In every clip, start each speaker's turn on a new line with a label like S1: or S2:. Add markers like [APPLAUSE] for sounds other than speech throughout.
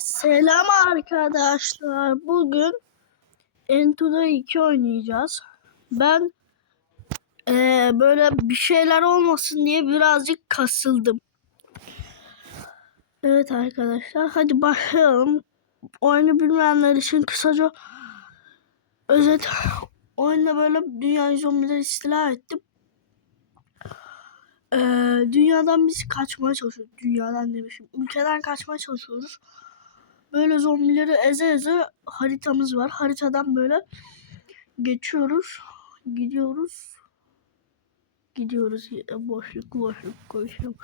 S1: Selam arkadaşlar. Bugün Ento'da 2 oynayacağız. Ben eee, böyle bir şeyler olmasın diye birazcık kasıldım. Evet arkadaşlar, hadi başlayalım. Oyunu bilmeyenler için kısaca özet oyunda böyle dünyayı zombiler istila etti. Eee, dünyadan biz kaçmaya çalışıyoruz. Dünyadan demişim. Ülkeden kaçmaya çalışıyoruz. Böyle zombileri eze eze haritamız var. Haritadan böyle geçiyoruz. Gidiyoruz. Gidiyoruz. Boşluk boşluk koşuyorum.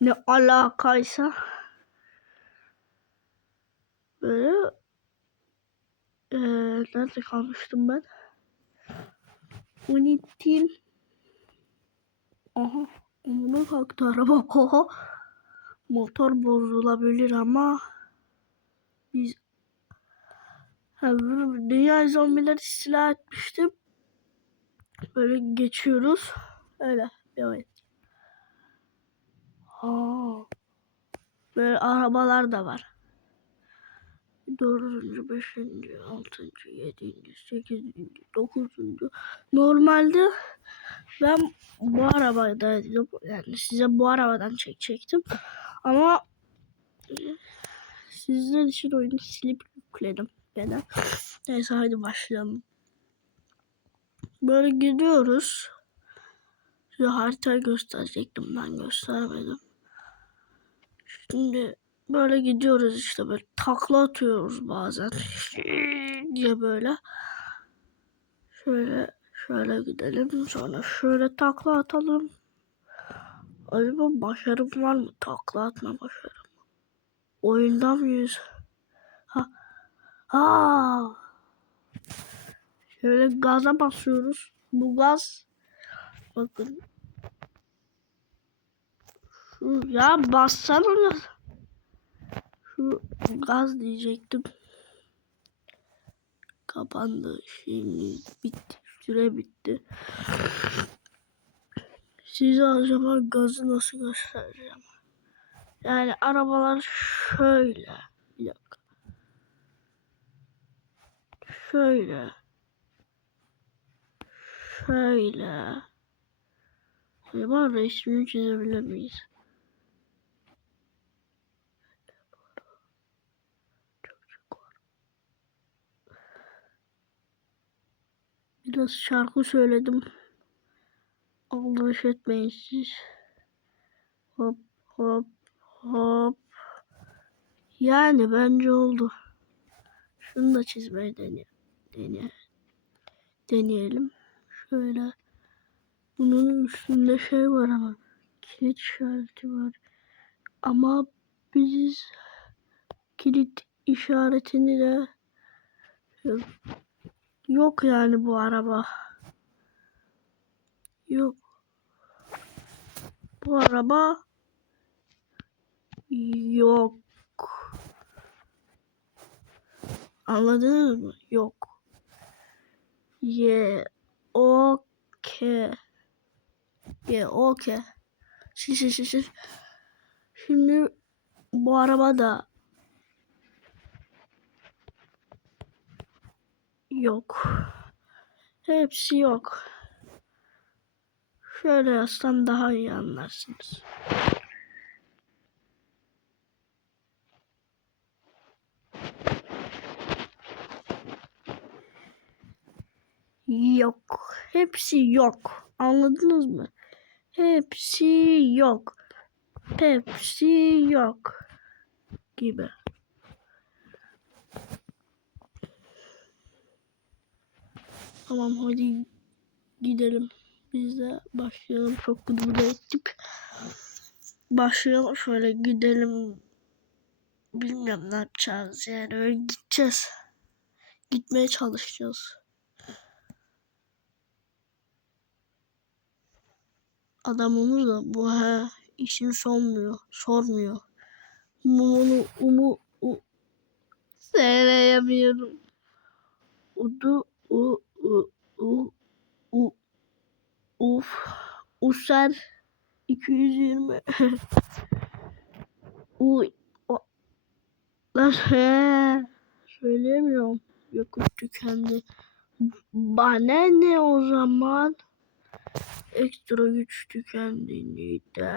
S1: Ne alakaysa. Böyle eee nerede kalmıştım ben? Unuttum. Aha. Onu kalktı araba. [LAUGHS] Motor bozulabilir ama biz dünya zombiler istila etmiştim. Böyle geçiyoruz. Öyle oyun. Aa, böyle arabalar da var. Dördüncü, beşinci, altıncı, yedinci, sekizinci, dokuzuncu. Normalde ben bu arabadaydım. Yani size bu arabadan çekecektim. Ama sizler için oyunu silip yükledim. Gene. [LAUGHS] Neyse hadi başlayalım. Böyle gidiyoruz. Size haritayı gösterecektim ben göstermedim. Şimdi böyle gidiyoruz işte böyle takla atıyoruz bazen [LAUGHS] diye böyle. Şöyle şöyle gidelim sonra şöyle takla atalım. Acaba başarım var mı? Takla atma başarım. Oyunda mıyız? Ha. Ha. Şöyle gaza basıyoruz. Bu gaz bakın. Şu ya bassana. Şu gaz diyecektim. Kapandı. Şimdi bitti. Süre bitti. Size acaba gazı nasıl göstereceğim? Yani arabalar şöyle. Bir. Şöyle. Şöyle. Acaba resmini çizebilir miyiz? Biraz şarkı söyledim. Aldırış etmeyin siz. Hop hop hop. Yani bence oldu. Şunu da çizmeyi dene, dene, deneyelim. Şöyle. Bunun üstünde şey var ama. Kilit işareti var. Ama biz kilit işaretini de yok yani bu araba. Yok. Bu araba yok. Anladınız mı? Yok. Ye o. Ye o. Şi şi şi şi. Şimdi bu araba da yok. Hepsi yok. Şöyle yazsam daha iyi anlarsınız. Yok. Hepsi yok. Anladınız mı? Hepsi yok. Hepsi yok. Gibi. Tamam hadi gidelim. Biz de başlayalım. Çok gıdı ettik. Başlayalım şöyle gidelim. Bilmiyorum ne yapacağız yani öyle gideceğiz. Gitmeye çalışacağız. Adamımız da bu he işini sormuyor. Sormuyor. Bunu umu u söyleyemiyorum. Udu u u u u uf usar 220 [LAUGHS] u o, Lan he. Söyleyemiyorum. Tükendi. Bana ne o zaman? Ekstra güç tükendiğinde.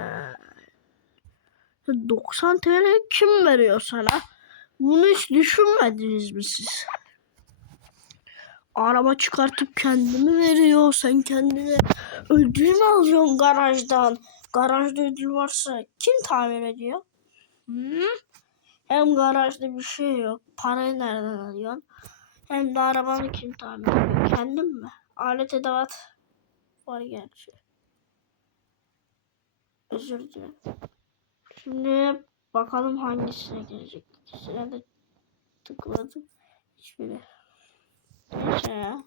S1: 90 TL kim veriyor sana? Bunu hiç düşünmediniz mi siz? Araba çıkartıp kendimi veriyor. Sen kendine ödül mü alıyorsun garajdan? Garajda ödül varsa kim tamir ediyor? Hı? Hem garajda bir şey yok. Parayı nereden alıyorsun? Hem de arabanı kim tamir ediyor? Kendin mi? Alet edevat var gerçi. Özür dilerim. Şimdi bakalım hangisine gelecek. İkisine de tıkladım. Hiçbiri. Neyse ya.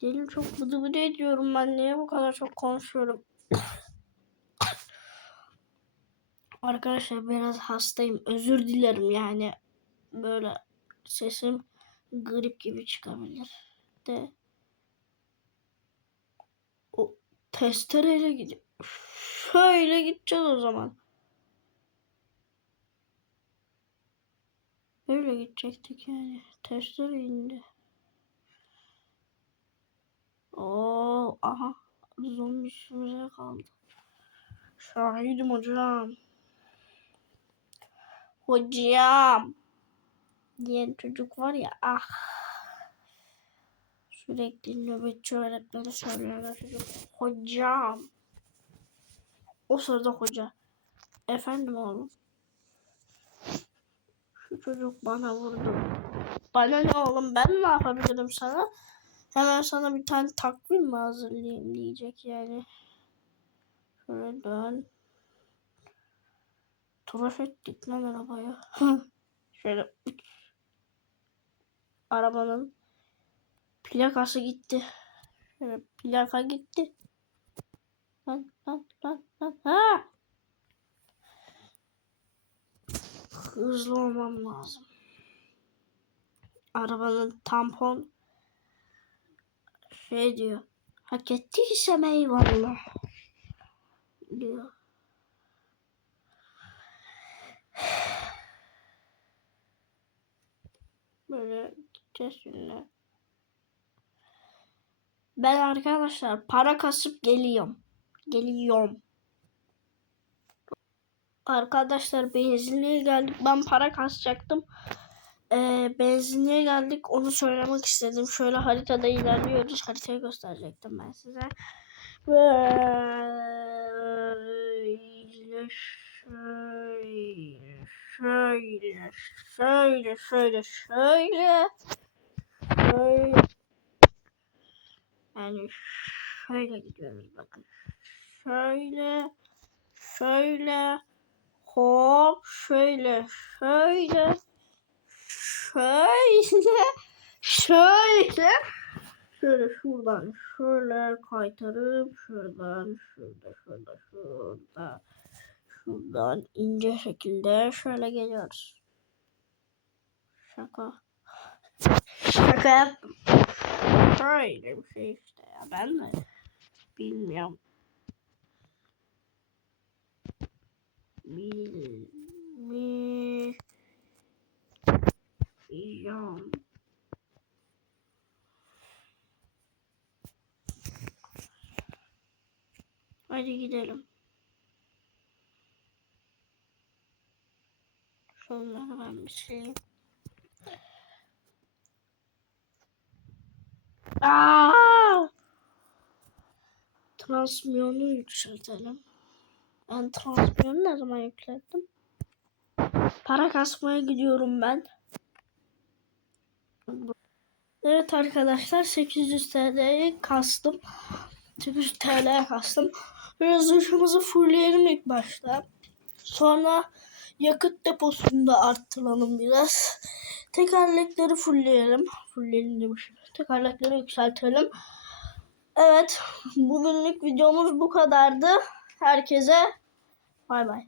S1: Dilim çok bıdı bıdı ediyorum ben. Niye bu kadar çok konuşuyorum? Arkadaşlar biraz hastayım. Özür dilerim yani. Böyle sesim grip gibi çıkabilir. De o testereyle gidiyor. Şöyle gideceğiz o zaman. Böyle gidecektik yani. Testere indi. Oo, aha. Zombi üstümüze kaldı. Şahidim hocam. Hocam. Diyen çocuk var ya ah. Sürekli nöbetçi öğretmeni söylüyorlar. Hocam. O sırada hoca. Efendim oğlum. Şu çocuk bana vurdu. Bana ne oğlum ben ne yapabilirim sana? Hemen sana bir tane takvim mi hazırlayayım diyecek yani. Şöyle dön. Tıraş ettik lan arabaya. [LAUGHS] Şöyle arabanın plakası gitti. Şöyle plaka gitti. Lan lan lan lan. Ha! Hızlı olmam lazım. Arabanın tampon şey diyor. Hak ettiysem eyvallah. Diyor. Böyle gideceğiz şimdi. Ben arkadaşlar para kasıp geliyorum. Geliyorum. Arkadaşlar benzinliğe geldik. Ben para kasacaktım. Ee, benzinliğe geldik. Onu söylemek istedim. Şöyle haritada ilerliyoruz. Haritayı gösterecektim ben size. Böyle şöyle şöyle şöyle şöyle şöyle şöyle yani şöyle gidiyoruz bakın. Şöyle şöyle hop şöyle şöyle şöyle şöyle şöyle şuradan şöyle kaytarıp şuradan şurada şurada şurada şuradan ince şekilde şöyle geliyoruz. Şaka. Şaka yaptım. Şöyle bir şey işte ya ben de bilmiyorum. Bilmiyorum. Hadi gidelim. Şunları ben bir sileyim. Aa! Transmiyonu yükseltelim. Ben transmiyonu ne zaman yükselttim? Para kasmaya gidiyorum ben. Evet arkadaşlar 800 TL'yi kastım. 800 TL kastım. Biraz hışımızı fullleyelim ilk başta. Sonra yakıt deposunu da arttıralım biraz. Tekerlekleri fullleyelim. Fullleyelim demişim. Tekerlekleri yükseltelim. Evet. Bugünlük videomuz bu kadardı. Herkese bay bay.